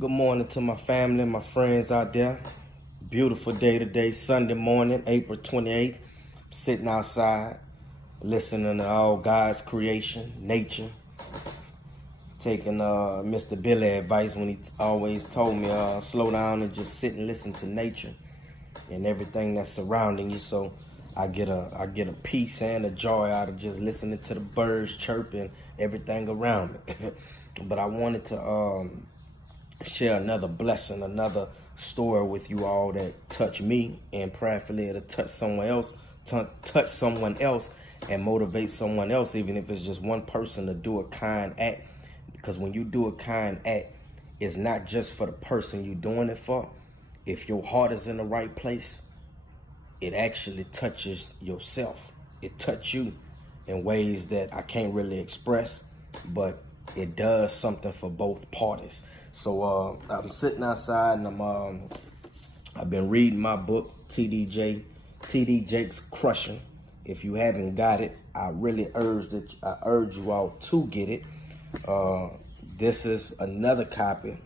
Good morning to my family and my friends out there. Beautiful day today, Sunday morning, April 28th. Sitting outside, listening to all God's creation, nature. Taking Mr. Billy advice when he always told me slow down and just sit and listen to nature and everything that's surrounding you. So I get a peace and a joy out of just listening to the birds chirping, everything around me. But I wanted to share another blessing, another story with you all that touch me, and prayerfully it'll touch someone else, and motivate someone else, even if it's just one person to do a kind act. Because when you do a kind act, it's not just for the person you're doing it for. If your heart is in the right place, it actually touches yourself. It touches you in ways that I can't really express, but it does something for both parties. So I'm sitting outside and I've been reading my book, TD Jakes Crushing. If you haven't got it, I really urge you all to get it. This is another copy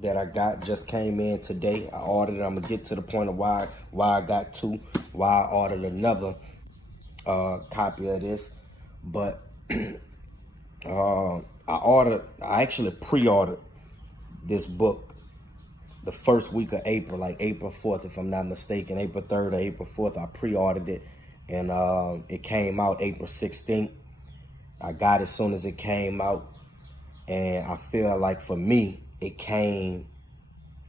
that I got, just came in today. I ordered it. I'm gonna get to the point of why I got two, why I ordered another copy of this. But I actually pre-ordered this book the first week of April, like April 4th, if I'm not mistaken, April 3rd or April 4th. I pre-ordered it, and it came out April 16th. I got it as soon as it came out, and I feel like for me, it came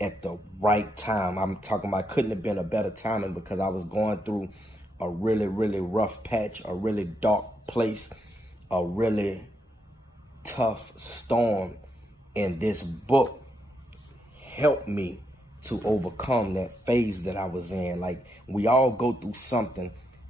at the right time. I'm talking about couldn't have been a better timing, because I was going through a really, really rough patch, a really dark place, a really tough storm, and this book helped me to overcome that phase that I was in. Like, we all go through something,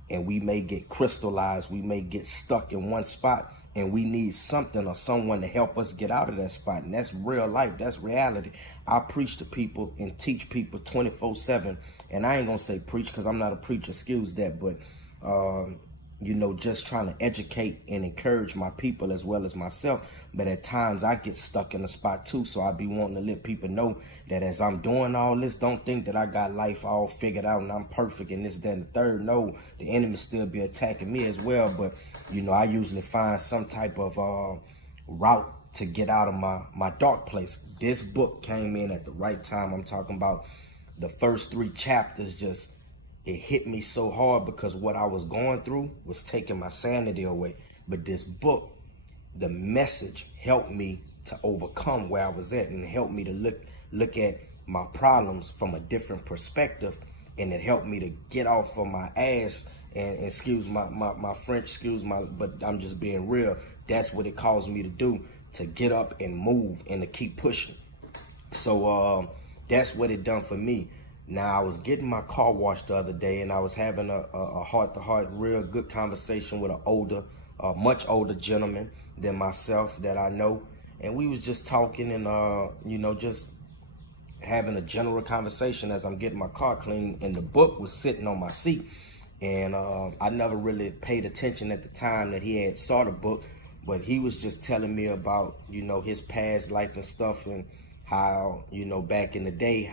and we may get crystallized, we may get stuck in one spot, and we need something or someone to help us get out of that spot. And that's real life, that's reality. I preach to people and teach people 24/7, and I ain't gonna say preach because I'm not a preacher, excuse that, but just trying to educate and encourage my people as well as myself. But at times I get stuck in a spot too, so I be wanting to let people know that as I'm doing all this, don't think that I got life all figured out and I'm perfect and this, that, and the third. No, the enemy still be attacking me as well, but I usually find some type of route to get out of my dark place. This book came in at the right time. I'm talking about the first 3 chapters, just it hit me so hard because what I was going through was taking my sanity away. But this book, the message helped me to overcome where I was at, and it helped me to look at my problems from a different perspective, and it helped me to get off of my ass. And excuse my French, but I'm just being real. That's what it caused me to do, to get up and move and to keep pushing. So that's what it done for me. Now, I was getting my car washed the other day, and I was having a heart-to-heart, real good conversation with a much older gentleman than myself that I know. And we was just talking and, just having a general conversation as I'm getting my car clean, and the book was sitting on my seat. And I never really paid attention at the time that he had saw the book, but he was just telling me about, his past life and stuff, and how, back in the day,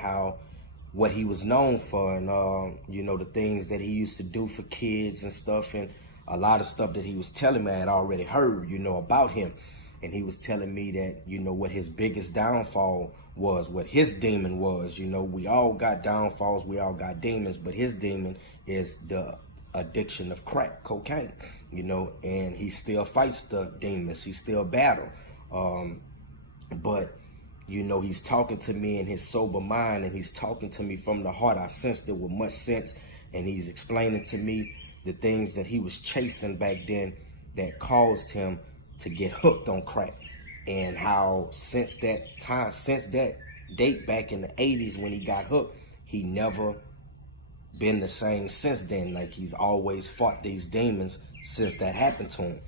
what he was known for, and the things that he used to do for kids and stuff, and a lot of stuff that he was telling me I had already heard, about him. And he was telling me that, what his biggest downfall was, what his demon was. We all got downfalls, we all got demons, but his demon is the addiction of crack cocaine, and he still fights the demons, he still battle. But he's talking to me in his sober mind, and he's talking to me from the heart. I sensed it with much sense, and he's explaining to me the things that he was chasing back then that caused him to get hooked on crack, and how since that date back in the 80s when he got hooked, he never been the same since then. Like, he's always fought these demons since that happened to him.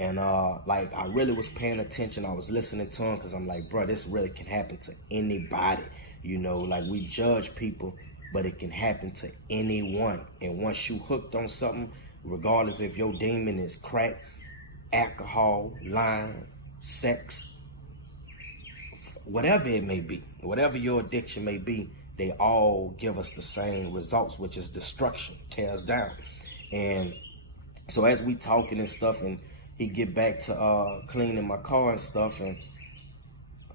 And I really was paying attention. I was listening to him because I'm like, bro, this really can happen to anybody. Like, we judge people, but it can happen to anyone. And once you hooked on something, regardless if your demon is crack, alcohol, lying, sex, whatever it may be, whatever your addiction may be, they all give us the same results, which is destruction, tears down. And so as we talking and stuff, and he get back to cleaning my car and stuff, and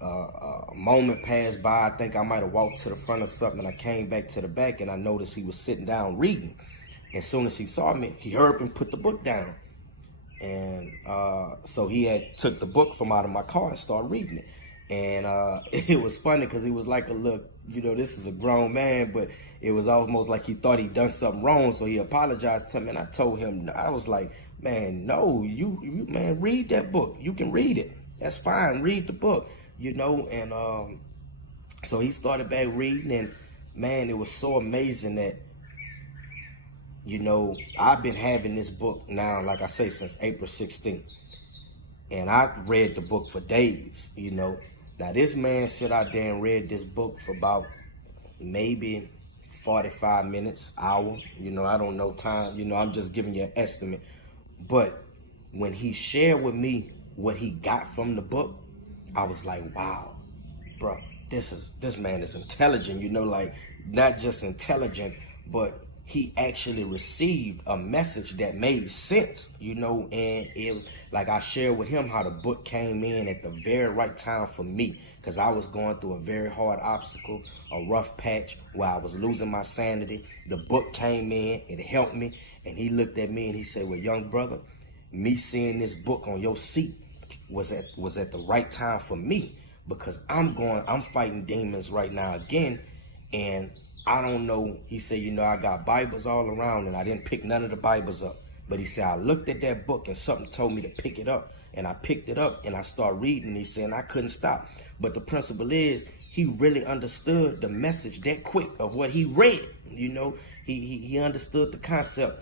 a moment passed by. I think I might have walked to the front or something, and I came back to the back, and I noticed he was sitting down reading. As soon as he saw me, he hurried and put the book down. And so he had took the book from out of my car and started reading it. And it was funny because he was like a little, this is a grown man, but it was almost like he thought he'd done something wrong. So he apologized to me, and I told him, I was like, man, no, you man, read that book. You can read it. That's fine. Read the book, And so he started back reading, and man, it was so amazing that, I've been having this book now, like I say, since April 16th. And I read the book for days, Now, this man sat out there and read this book for about maybe 45 minutes, hour. I don't know time. I'm just giving you an estimate. But when he shared with me what he got from the book, I was like, wow, bro, this man is intelligent, like not just intelligent, but he actually received a message that made sense, and it was like I shared with him how the book came in at the very right time for me, because I was going through a very hard obstacle, a rough patch where I was losing my sanity. The book came in, it helped me, and he looked at me and he said, well, young brother, me seeing this book on your seat was at the right time for me, because I'm fighting demons right now again, and I don't know. He said, I got Bibles all around, and I didn't pick none of the Bibles up. But he said, I looked at that book and something told me to pick it up. And I picked it up and I started reading. He said, and I couldn't stop. But the principle is, he really understood the message that quick of what he read. He understood the concept.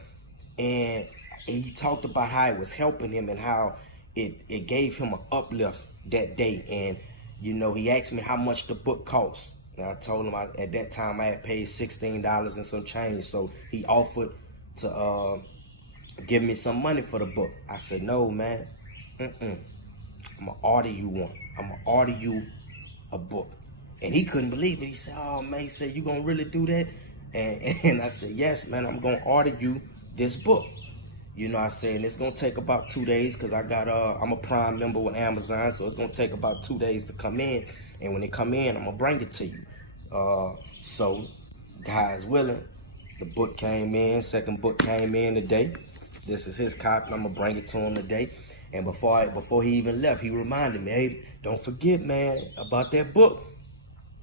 And he talked about how it was helping him and how it gave him an uplift that day. And, he asked me how much the book cost. And I told him at that time I had paid $16 and some change. So he offered to give me some money for the book. I said, no, man. I'm going to order you one. I'm going to order you a book. And he couldn't believe it. He said, oh, man, he said, you going to really do that? And I said, yes, man, I'm going to order you this book. I said, and it's going to take about 2 days because I'm a Prime member with Amazon. So it's going to take about 2 days to come in. And when they come in, I'm going to bring it to you. So, God's willing, the book came in. Second book came in today. This is his copy. I'm going to bring it to him today. And before he even left, he reminded me, hey, don't forget, man, about that book.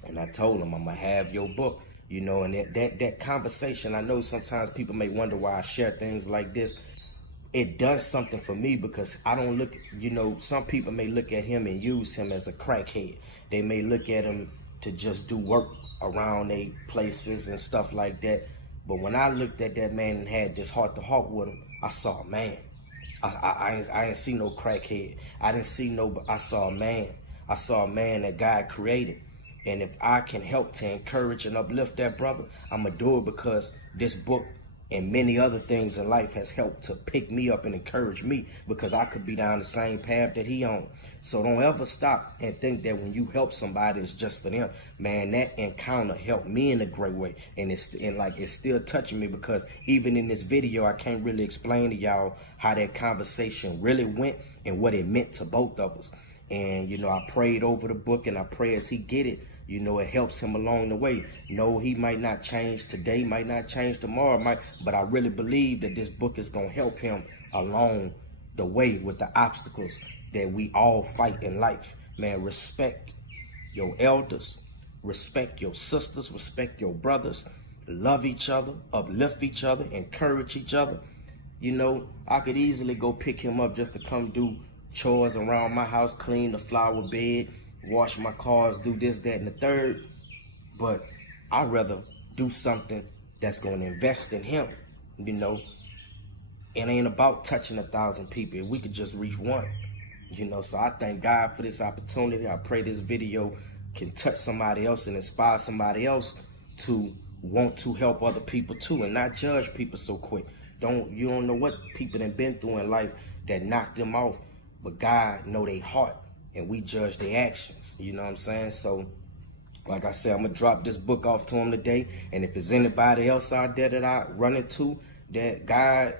And I told him, I'm going to have your book. And that conversation, I know sometimes people may wonder why I share things like this. It does something for me because I don't look, some people may look at him and use him as a crackhead. They may look at him to just do work around their places and stuff like that. But when I looked at that man and had this heart-to-heart with him, I saw a man. I didn't see no crackhead. I saw a man. I saw a man that God created. And if I can help to encourage and uplift that brother, I'm going to do it because this book and many other things in life has helped to pick me up and encourage me because I could be down the same path that he on. So don't ever stop and think that when you help somebody, it's just for them. Man, that encounter helped me in a great way. And it's still touching me because even in this video, I can't really explain to y'all how that conversation really went and what it meant to both of us. And, I prayed over the book and I pray as he get it, it helps him along the way. No, he might not change today, might not change tomorrow, but I really believe that this book is going to help him along the way with the obstacles that we all fight in life. Man, respect your elders, respect your sisters, respect your brothers, love each other, uplift each other, encourage each other. I could easily go pick him up just to come do chores around my house, clean the flower bed, wash my cars, do this, that, and the third. But I'd rather do something that's going to invest in him. It ain't about touching 1,000 people. If we could just reach one. So I thank God for this opportunity. I pray this video can touch somebody else and inspire somebody else to want to help other people too and not judge people so quick. You don't know what people have been through in life that knocked them off. But God know their heart. and we judge their actions. You know what I'm saying? So, like I said, I'm going to drop this book off to them today. And if there's anybody else out there that I run into that God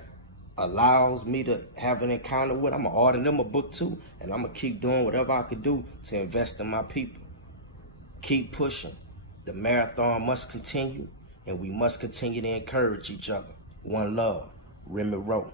allows me to have an encounter with, I'm going to order them a book too. And I'm going to keep doing whatever I could do to invest in my people. Keep pushing. The marathon must continue, and we must continue to encourage each other. One love. Remy Ro.